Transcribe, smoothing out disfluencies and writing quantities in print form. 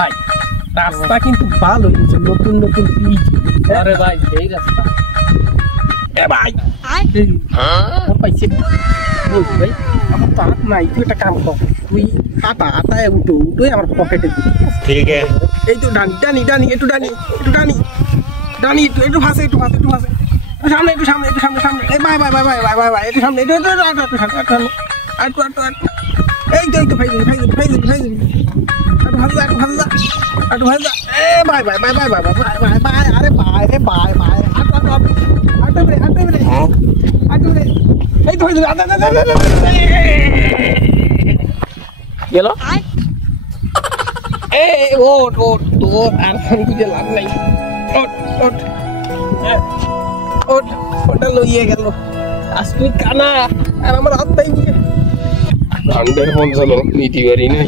ভাই রাস্তা কিন্তু ভালো হয়েছে, নতুন নতুন পিচ। আরে ভাই এই রাস্তা এ ভাই পাইছে ভাই, আমার তো হাত নাই। তুই একটা কাম কর, তুই আটায় উঠো, উঠোই আমার পকেটে দিবি। ठीक है এই তো ডানি ডানি ডানি, একটু ডানি একটু ডানি ডানি, একটু ফাঁসে একটু ফাঁসে একটু ফাঁসে, একটু সামনে একটু সামনে একটু সামনে সামনে, এই বাই বাই বাই বাই বাই বাই বাই, একটু সামনে একটু একটু একটু সামনে একটু সামনে, একটু একটু একটু, এই তো এই তো ফাইজলি ফাইজলি ফাইজলি ফাইজলি, একটু ভালো যা একটু ভালো যা একটু ভালো যা, এ বাই বাই বাই বাই বাই বাই বাই বাই, আরে বাই রে বাই বাই, একটু একটু একটু রে একটু রে একটু রে, এই তো ফাইজলি আদা আদা আদা গেল। এ ওট ওট তোর আর বুঝে লাভ নাই, ওট ওট ওট, ওটা লইয়ে গেল। আজ তুই কানা আর আমার হাত তাই নিয়ে আন্ডার ফোন চলো নিতে পারি না।